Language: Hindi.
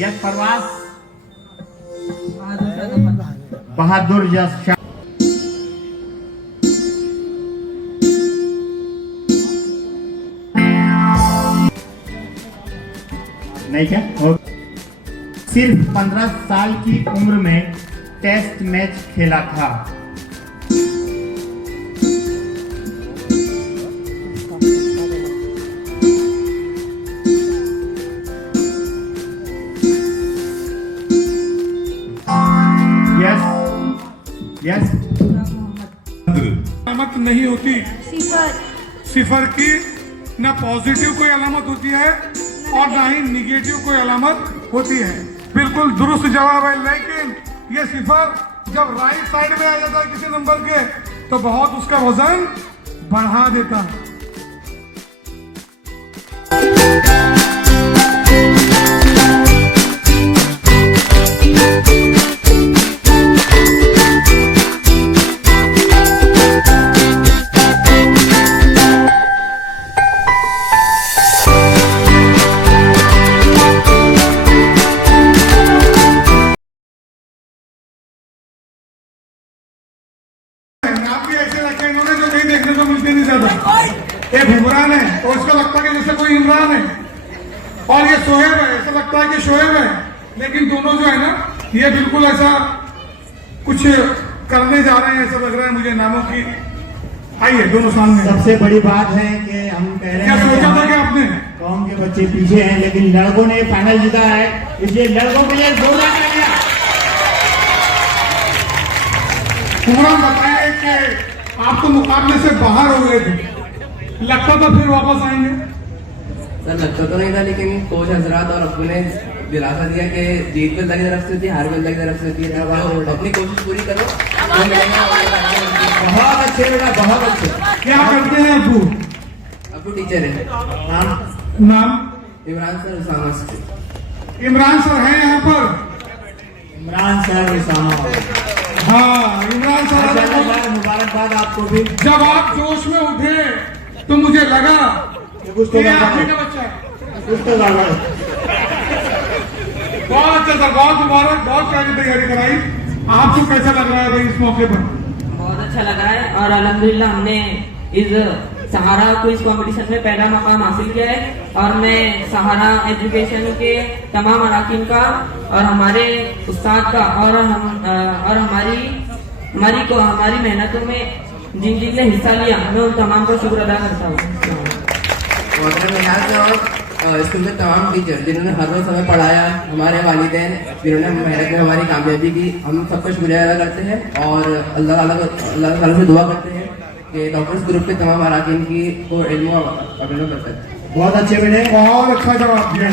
यश प्रवास बहादुर यश शाह नहीं क्या और सिर्फ 15 साल की उम्र में टेस्ट मैच खेला था। यस यस अलामत नहीं होती सिफर की, ना पॉजिटिव कोई अलामत होती है और ना ही निगेटिव कोई अलामत होती है। बिल्कुल दुरुस्त जवाब है, लेकिन ये सिफर जब राइट साइड में आ जाता है किसी नंबर के तो बहुत उसका वजन बढ़ा देता है। आप भी ऐसे लगते हैं इन्होंने जो नहीं देखने को मिलते नहीं ज्यादा। एक हुमरान है तो इसको लगता है कि जैसे कोई इमरान है, और ये शोएब है, ऐसा लगता है कि शोएब है, लेकिन दोनों जो है ना ये बिल्कुल ऐसा कुछ करने जा रहे हैं, ऐसा लग रहा है मुझे नामों की। आइए दोनों सामने। सबसे बड़ी बात है कि हम कह रहे क्या हैं सोचा था कि आपने कौम के बच्चे पीछे हैं, लेकिन लड़कों ने फाइनल जीता है, इसलिए लड़कों के लिए जोरदार तालियां। हुमरान बताइए कि आप तो मुकाबले से बाहर हो गए थे, लगता था फिर वापस आएंगे? सर लगता तो नहीं था, लेकिन कोच हजरात और अब्बू ने दिलासा दिया कि जीत भी अल्लाह की तरफ से होती है, हार भी अल्लाह की तरफ से होती है, तो अपनी कोशिश पूरी करो। बहुत अच्छे बेटा, बहुत अच्छे। क्या करते हैं अब्बू? अब्बू टीचर है। नाम? Imran sir, Usama sir. Imran sir हैं यहाँ पर? इमरान सर, उसामा। हाँ इमरान सर, मुबारकबाद आपको भी। जब आप जोश में उठे तो मुझे लगा कुछ तो ये गड़बड़ आप ही है। का बच्चा है। कुछ तो गड़बड़ है। बहुत अच्छा सर, बहुत मुबारक, बहुत प्यारी तैयारी कराई। आपको कैसा लग रहा है भाई इस मौके पर? बहुत अच्छा लगा है और अल्हम्दुलिल्लाह हमने इस सहारा क्विज कंपटीशन में पहला मकाम हासिल किया है, और मैं सहारा एजुकेशन के तमाम अराकीन का और हमारे उस्ताद का और हमारी मेहनतों में जिन जिन ने हिस्सा लिया मैं उन तमाम का शुक्र अदा करता हूँ। और स्कूल के तमाम टीचर जिन्होंने हर रोज हमें पढ़ाया, हमारे वालिदैन जिन्होंने मेहनत में हमारी कामयाबी की, हम सबका शुक्रिया अदा करते हैं और अल्लाह ताला से दुआ करते हैं कि डॉक्टर्स ग्रुप के तमाम अराकीन की को इल्म और अभिनव करते हैं। बहुत अच्छे बेटे, बहुत अच्छा जवाब दिया।